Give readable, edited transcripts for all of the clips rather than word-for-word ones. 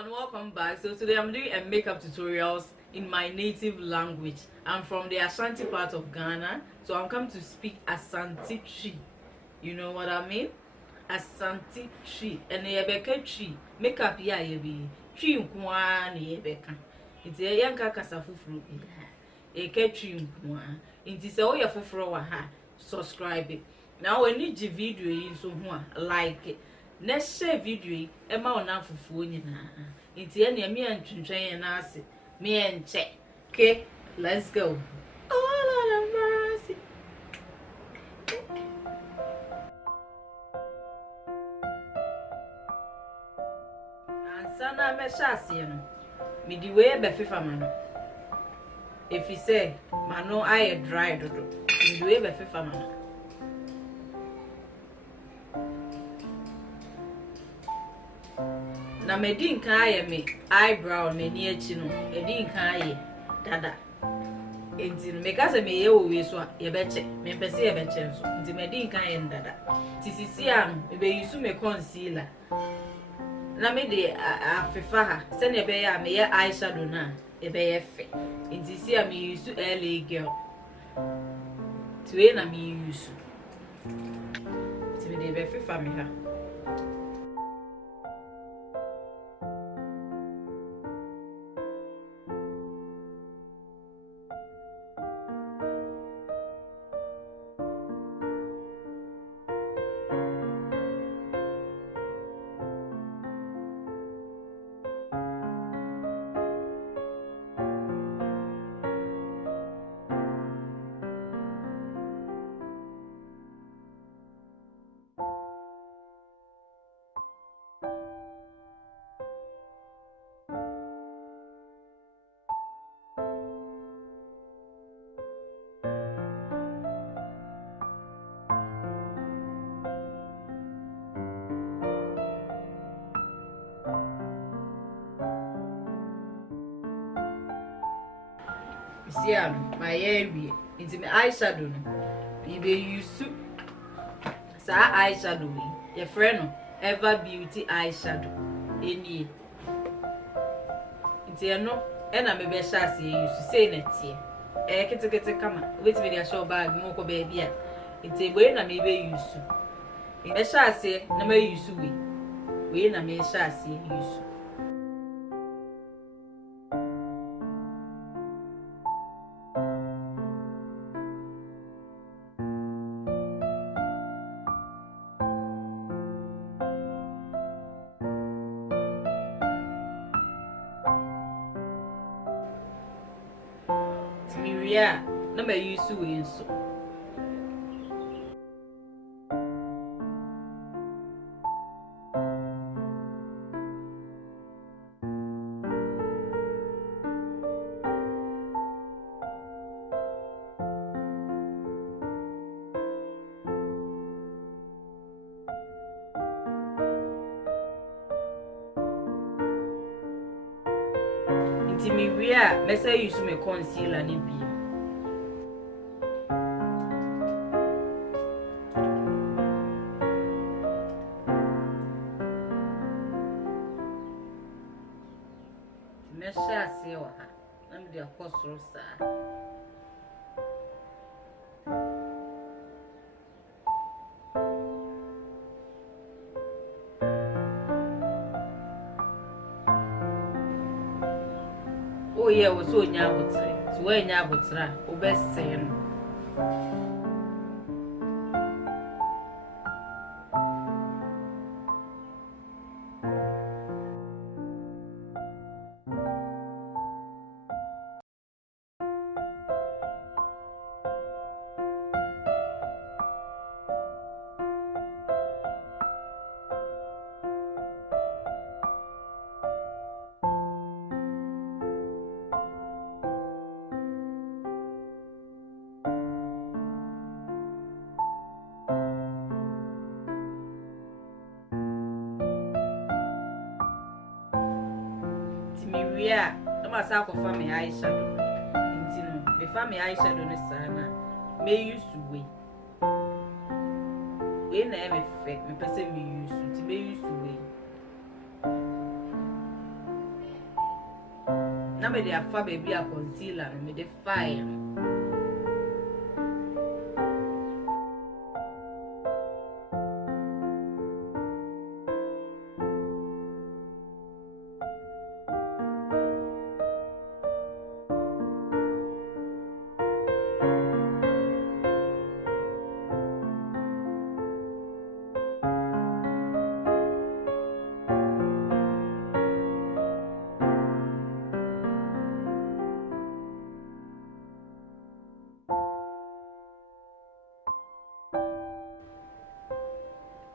everyone, welcome back. So today I'm doing a makeup tutorials in my native language. I'm from the Asante part of Ghana, so I'm coming to speak Asante Twi. You know what I mean? Asante Twi. And the Yebeka Twi. Makeup ya yebi. Twi nkwa ni Yebeka. Inti yanka kasa fufuru. Eke Twi nkwa. Inti se oya fufuru wa ha. Subscribe it. Now when you video in so like it. Next share video ema ona fufuo nyina nti ene me antwentwen na ase me enche. Okay, let's go. Oh Lord have mercy. Ansana me shase no me di we be fefa ma no if you say mano aye dry dodo me di we be fefa ma no. Na medin kan aye me eyebrow me ni achi no medin kan aye dada enti no me ka se me ye wo we so a ye be che me pese ye be che so enti medin kan aye dada tisisi am me be use me concealer na me de afefa ha se ne be ya me ye eyeshadow na e be ye fe enti si am use LA girl tuwe na me use ti me de be fefa me ha. See my area into my eyeshadow no you be use sa eyeshadow your friend ever beauty eyeshadow any into no and I me be sha say use say na tie kete kama wait me dey show bag mo ko baby a into boy na me be use me sha say na me use we na me sha say use. Yeah, no me use we so. Inti me wia me say use me concealer ni bi. Me sha se wa ha na me dey akosoro sa. Oh yeah, we so nya abotre. So we nya abotre a obese no. Yeah, no matter how for me eyeshadow. Intino, before me eyeshadow no sana, me use to we. We na me fe, me person me use to me use to we. me dey afa baby a concealer no me dey Fayre.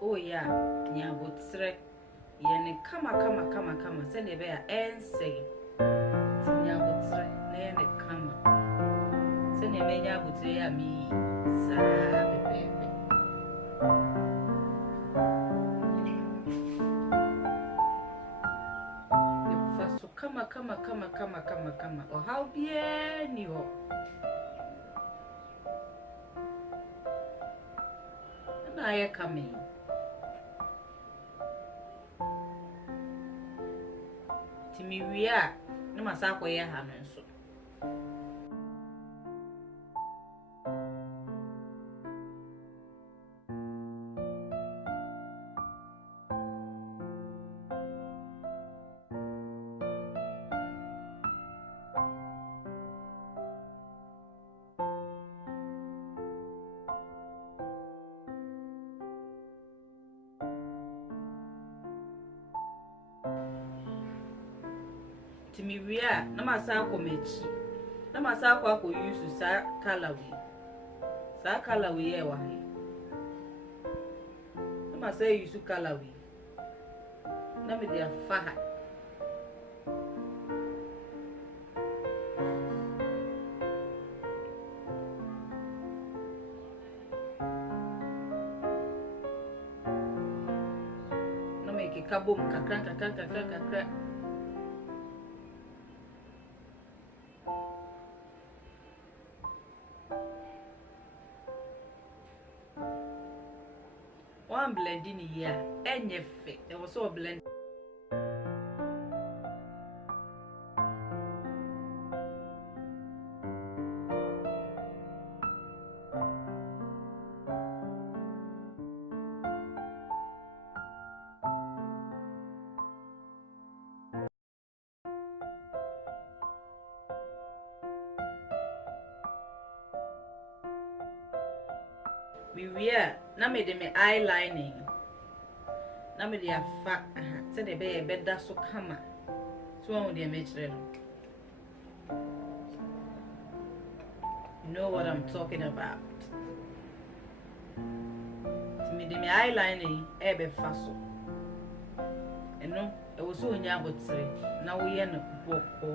Oh yeah, nya botre yene kama se ne be ya ense nya botre na yene kama se ne me nya botre ya mi sa pepepe de faso kama o how bien ni ho na ye kame mi wia na masa akoye ha no nso mi wia na masa akomechi na masa akọ use sa colorway e wa he na masa use colorway na me dia fa na me ke kabom kakra blending here enye fe there was so blend we wear na me de me eyelining na me de afa se de be beda so kama so on de me kire no you know what I'm talking about me de me eyelining e be fa so eno e wo so onya abotre na wo ye no boko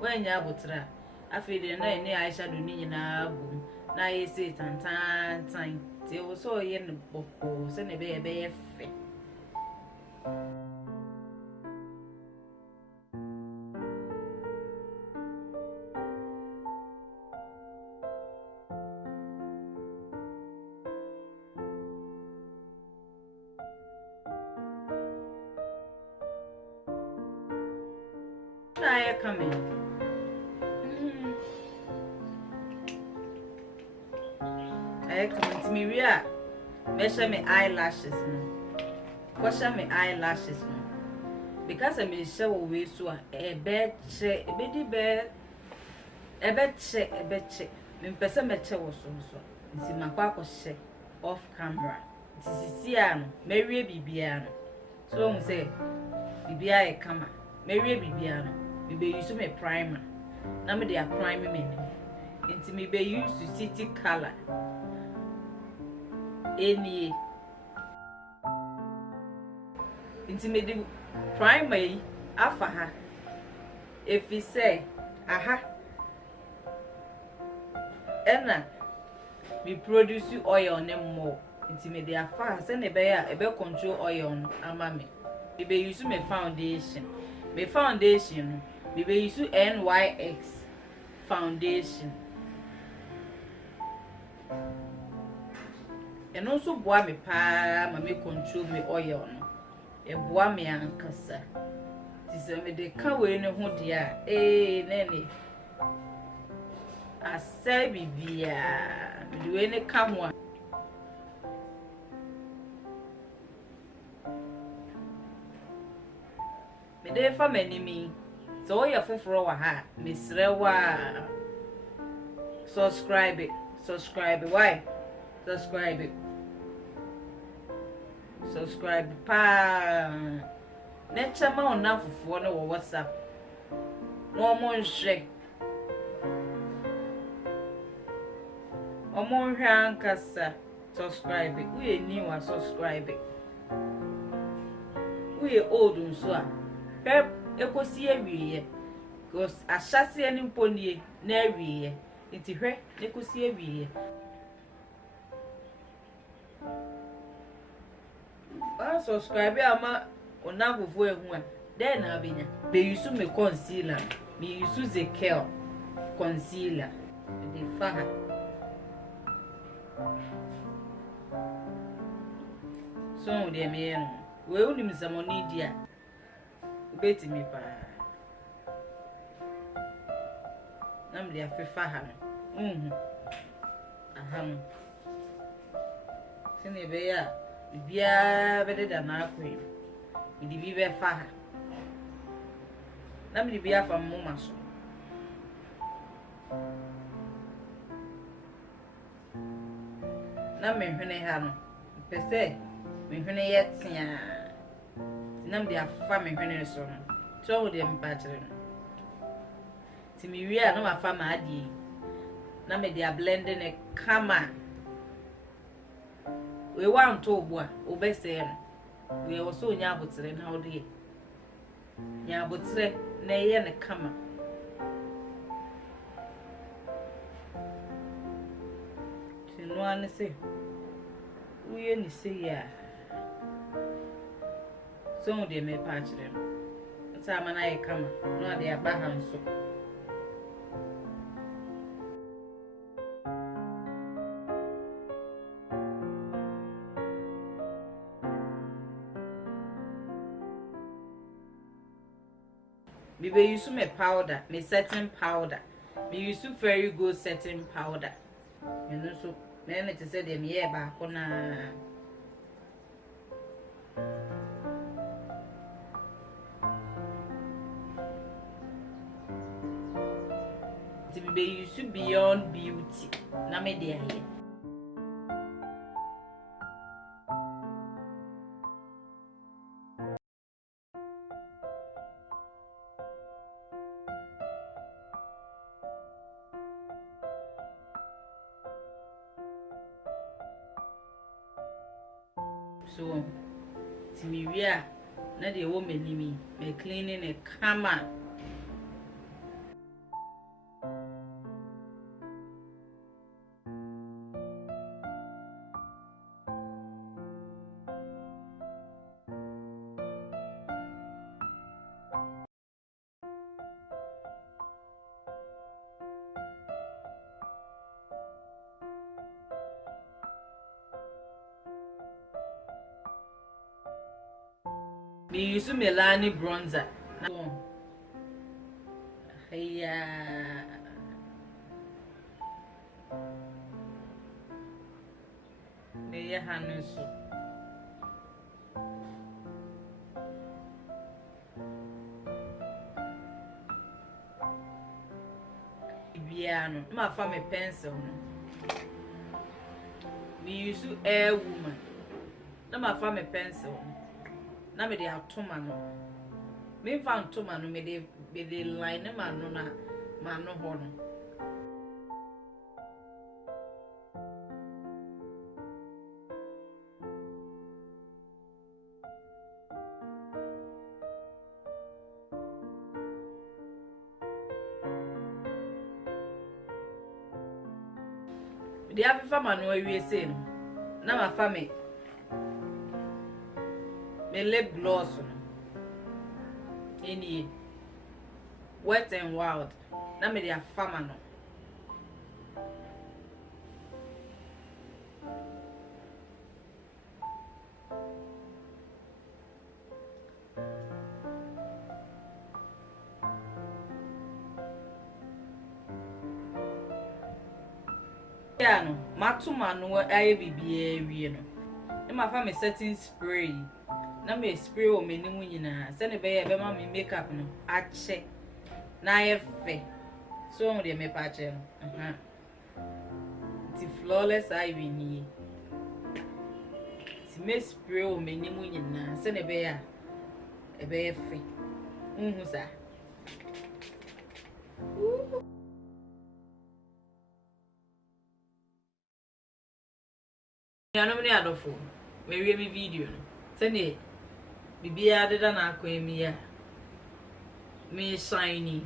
wo nya abotre afi de na ene eyeshadow ni nyina bum na yesi tantan ti wo so ye no boko se ne be fe na ye coming come to me ria measure my eyelashes no measure my eyelashes no because I may show we so a bed che e be me pese me che wo so nti makwa akose off camera nti no mewie bibia no so won say bibia e kama mewie bibia no me be use me primer na me dey prime me nti me be use city color any nti me dey primer afa ha if you say aha ena we produce oil on them more nti me dey afa say na be ya e be control oil on ama me be use me foundation me be use NYX Foundation and also boa me pa ma me control me oil no e boa me ankasa This is the car we know who dear. Eh, Nanny. I say, be do any come one. Me dey fa m'animi. So you fufuro wa ha. Misre wa. Subscribe it. Subscribe it. Why? Subscribe it. Subscribe pa. Nature ma on fufuo no WhatsApp. No more share. Omo hwe ankasa. Subscribe it. We new one subscribe it. We old nso a. Help ekosi awiye. Because ashase ani mponie na awiye. Nti hwe ekosi awiye. Ba subscribe ama onavofo ehu a. Then na abenya. Be use me concealer. Me use Zikel concealer. The faha. So de me no. We unim zamoni dia. Beti me pa. Nam de afefa ha no. Aham. Sine be ya bia be de da na akwe. Mi di bi be fa ha. Nam di bia fa mo maso. Nam me hwene ha no. Pese me hwene ye tia. Nam de afa me hwene so no. So de me pa kire no. Ti mi wi a no ma fa ma adi. Na me de a blending e kama. We want to bo a obese no. We also nya abotre na ode. Nya abotre na ye ne kama. Ti no an se. We ni se ya. So de me pa kire no. Nta ma na ye kama. No de aba ha nso. Me be use me powder, me setting powder. Me use very good setting powder. You know so me na te say dem ye ba ko na. Me be use beyond beauty. Na me dey here. So, Timivia, na the woman me cleaning a camera. Me use Milani bronzer. Yeah. Me ya hanusu. Ibiano. Ma fa me pencil. Me use Airwoman. Na ma fa me pencil. Na me de atoma no. Me fa atoma no me de line ma no na ma no ho no. De afifa ma no awie sei no. Na ma fa me lip gloss no. Any Wet and Wild. Na me de afama no. ya no matuma no aye bibia wie no e ma fa me setting spray na me spray o me nimu nyina se ne be ma me makeup no ache na aye fe so on de me pa ache no the flawless eye ni ti me spray o me nimu nyina se ne be ya e be fe sa ya no me adofo me wie me video no se ne bibia deda na akwemi ya me shiny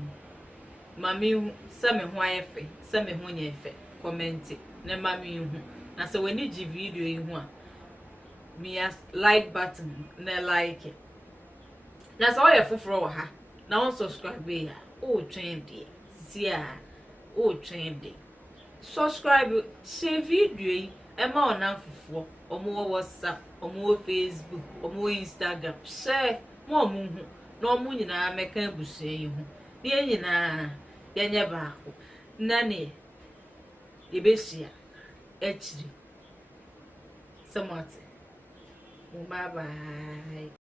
mami se me ho ayefe se me ho nya efe comment na mami hu na se wani gi video yi hu a me like button na like it. Na so ye foforo wa ha na won subscribe ya o trend si a o trend subscribe share video yi e ma ona foforo omo WhatsApp omo Facebook omo Instagram share mo mu hu na omo nyina meka busu yi hu ne nyina ya nya ba ko na ne ye besia echiri samate bye bye.